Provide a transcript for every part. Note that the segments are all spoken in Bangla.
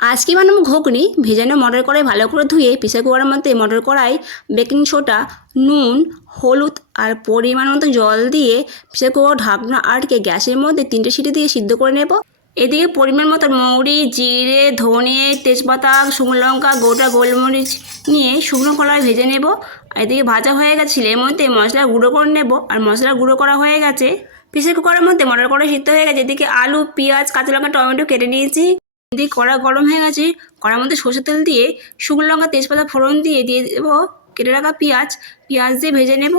আজকে বানাবো ঘুগনি। ভেজানো মটর কড়াই ভালো করে ধুয়ে প্রেসার কুকারের মধ্যে মটর কড়াই বেকিং সোডা, নুন, হলুদ আর পরিমাণ মতো জল দিয়ে প্রেসার কুকার ঢাকনা আটকে গ্যাসের মধ্যে 3টে সিটি দিয়ে সিদ্ধ করে নেব। এদিকে পরিমাণ মতো মৌরি, জিরে, ধনে, তেজপাতা, শুকনো লঙ্কা, গোটা গোলমরিচ নিয়ে শুকনো কড়াই ভেজে নেব। এদিকে ভাজা হয়ে গেছে এর মধ্যে মশলা গুঁড়ো করে নেব। আর মশলা গুঁড়ো করা হয়ে গেছে প্রেসার কুকারের মধ্যে মটর কড়াই সিদ্ধ হয়ে গেছে। এদিকে আলু, পেঁয়াজ, কাঁচা লঙ্কা, টমেটো কেটে নিয়েছি। এদিকে কড়া গরম হয়ে গেছে, কড়ার মধ্যে সরষের তেল দিয়ে শুকনো লঙ্কা, তেজপাতা ফোড়ন দিয়ে দেবো কেটে রাখা পেঁয়াজ। পেঁয়াজ দিয়ে ভেজে নেব।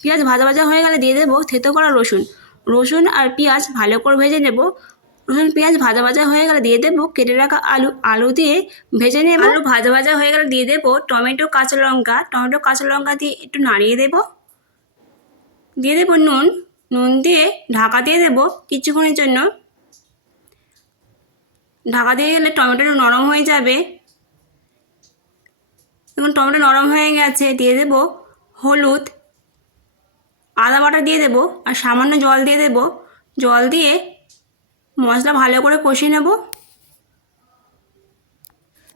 পেঁয়াজ ভাজা ভাজা হয়ে গেলে দিয়ে দেবো থেতো করা রসুন। রসুন আর পেঁয়াজ ভালো করে ভেজে নেব। রসুন পেঁয়াজ ভাজা ভাজা হয়ে গেলে দিয়ে দেবো কেটে রাখা আলু। আলু দিয়ে ভেজে নেব। আলু ভাজা ভাজা হয়ে গেলে দিয়ে দেবো টমেটো, কাঁচা লঙ্কা। টমেটো কাঁচা লঙ্কা দিয়ে একটু নাড়িয়ে দেবো। দিয়ে দেবো নুন। নুন দিয়ে ঢাকা দিয়ে দেবো কিছুক্ষণের জন্য। ঢাকা দিয়ে গেলে টমেটোটা নরম হয়ে যাবে। এখন টমেটো নরম হয়ে গেছে, দিয়ে দেবো হলুদ, আদা বাটা দিয়ে দেবো আর সামান্য জল দিয়ে দেবো। জল দিয়ে মশলা ভালো করে কষিয়ে নেব।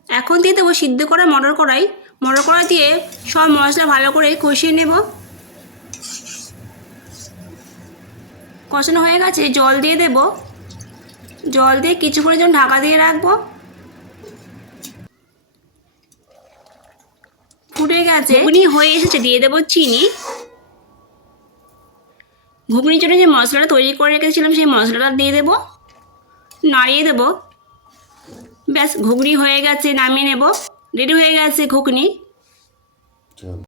এখন দিয়ে দেবো সিদ্ধ করা মটর কড়াই। মটর কড়াই দিয়ে সব মশলা ভালো করে কষিয়ে নেব। কষানো হয়ে গেছে, জল দিয়ে দেব। জল দিয়ে কিছুক্ষণের জন্য ঢাকা দিয়ে রাখবো। ফুটে গেছে, ঘুগনি হয়ে এসেছে, দিয়ে দেবো চিনি। ঘুগনির জন্য যে মশলাটা তৈরি করে রেখেছিলাম সেই মশলাটা দিয়ে দেবো, নাড়িয়ে দেবো। ব্যাস ঘুগনি হয়ে গেছে, নামিয়ে নেব। রেডি হয়ে গেছে ঘুগনি।